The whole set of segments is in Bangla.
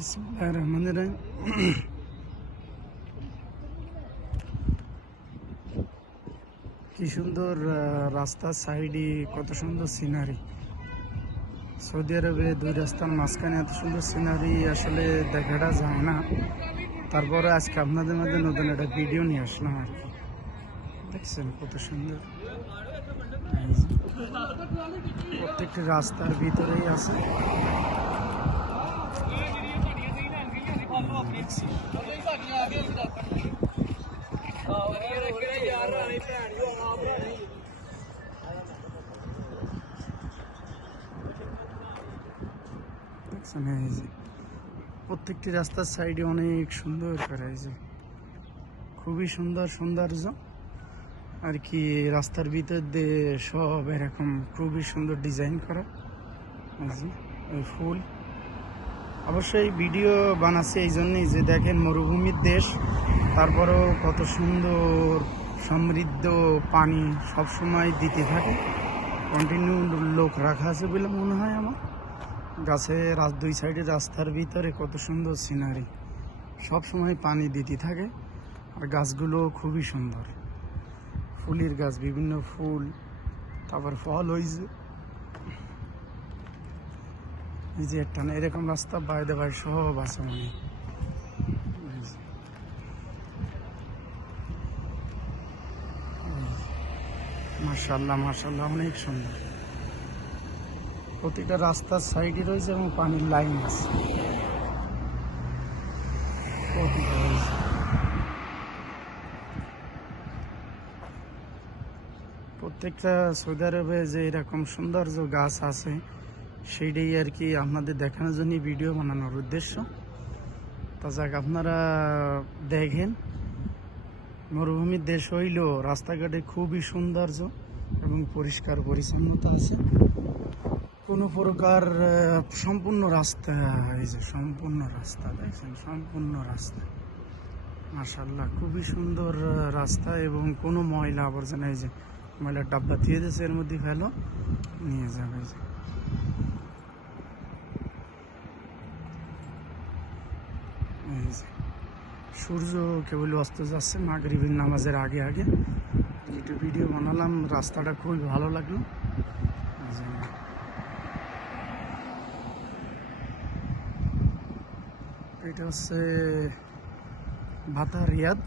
বিসমিল্লাহিররহমানিররহিম। কি সুন্দর রাস্তার সাইডে কত সুন্দর সিনারি। সৌদি আরবে দুই রাস্তার মাঝখানে এত সুন্দর সিনারি আসলে দেখাটা যায় না। তারপরে আজকে আপনাদের মধ্যে নতুন একটা ভিডিও নিয়ে আসলাম আর কি। দেখছেন কত সুন্দর, প্রত্যেকটি রাস্তার ভিতরেই আছে। প্রত্যেকটি রাস্তার সাইডে অনেক সুন্দর করা হয়েছে, খুবই সুন্দর সৌন্দর্য আর কি। রাস্তার ভিতর দিয়ে সব এরকম খুবই সুন্দর ডিজাইন করা। ওই ফুল অবশ্যই ভিডিও বানাচ্ছে এই জন্যই যে দেখেন মরুভূমির দেশ, তারপরেও কত সুন্দর সমৃদ্ধ পানি সব সময় দিতে থাকে। কন্টিনিউ লোক রাখা আছে বলে মনে হয় আমার। গাছের দুই সাইডে রাস্তার ভিতরে কত সুন্দর সিনারি, সব সময় পানি দিতে থাকে। আর গাছগুলো খুবই সুন্দর, ফুলের গাছ, বিভিন্ন ফুল, তারপর ফল হয়েছে। এই যে একটা না এরকম রাস্তা বাইরে বাইরে সব আছে অনেক। মাশাআল্লাহ মাশাআল্লাহ, অনেক সুন্দর। প্রতিটা রাস্তার সাইডে রয়েছে এবং পানির লাইন আছে প্রতিটা রয়েছে। প্রত্যেকটা সৌদি আরবে যে এরকম সৌন্দর্য গাছ আছে সেইটাই আর কি আপনাদের দেখানোর জন্য ভিডিও বানানোর উদ্দেশ্য। তা যাক, আপনারা দেখেন মরুভূমির দেশ হইলেও রাস্তাঘাটে খুবই সৌন্দর্য এবং পরিষ্কার পরিচ্ছন্নতা আছে। কোনো প্রকার সম্পূর্ণ রাস্তা, এই যে সম্পূর্ণ রাস্তা দেখছেন, সম্পূর্ণ রাস্তা মাশাআল্লাহ, খুবই সুন্দর রাস্তা। এবং কোনো ময়লা আবর্জনা, এই যে ময়লার ডাব্বা দিয়ে দিয়েছে, এর মধ্যে ফেলো নিয়ে যাবে। সূর্য কেবল অস্ত যাচ্ছে, মাগরিবের নামাজের আগে আগে একটু ভিডিও বানালাম। রাস্তাটা খুবই ভালো লাগলো। এটা হচ্ছে ভাতা রিয়াদ।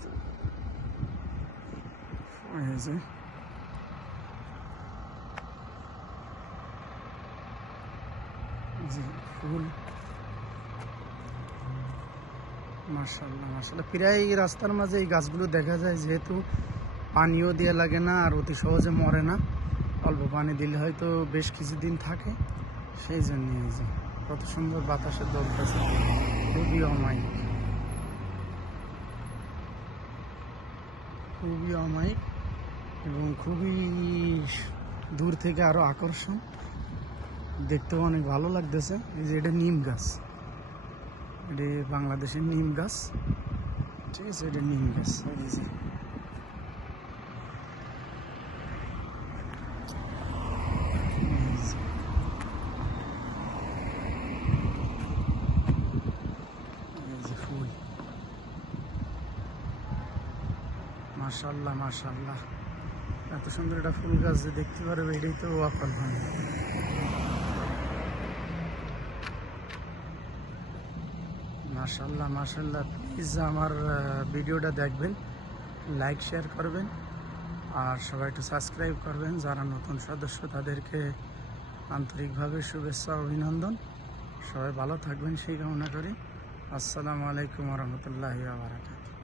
ফুল মাশাআল্লাহ মাশাআল্লাহ। প্রায় এই রাস্তার মাঝে এই গাছগুলো দেখা যায়, যেহেতু পানিও দেওয়া লাগে না আর অতি সহজে মরে না। অল্প পানি দিলে হয়তো বেশ কিছুদিন থাকে, সেই জন্য এই যে কত সুন্দর বাতাসের দলতেছে, খুবই অমায়িক, খুবই অমায়িক এবং খুবই দূর থেকে আরো আকর্ষণ, দেখতেও অনেক ভালো লাগতেছে। এই যে এটা নিম গাছ, এটা বাংলাদেশের নিম গাছ, ঠিক আছে, এটা নিম গাছ। এই যে ফুল মাশাআল্লাহ মাশাআল্লাহ, এত সুন্দর একটা ফুল গাছ যে দেখতে পারবে এটাই তো অকল্পনীয়। মাশাআল্লাহ মাশাআল্লাহ। প্লিজ আমার ভিডিওটা দেখবেন, লাইক শেয়ার করবেন আর সবাই একটু সাবস্ক্রাইব করবেন। যারা নতুন সদস্য তাদেরকে আন্তরিকভাবে শুভেচ্ছা অভিনন্দন। সবাই ভালো থাকবেন সেই কামনা করি। আসসালামু আলাইকুম ওয়া রাহমাতুল্লাহি ওয়া বারাকাতুহু।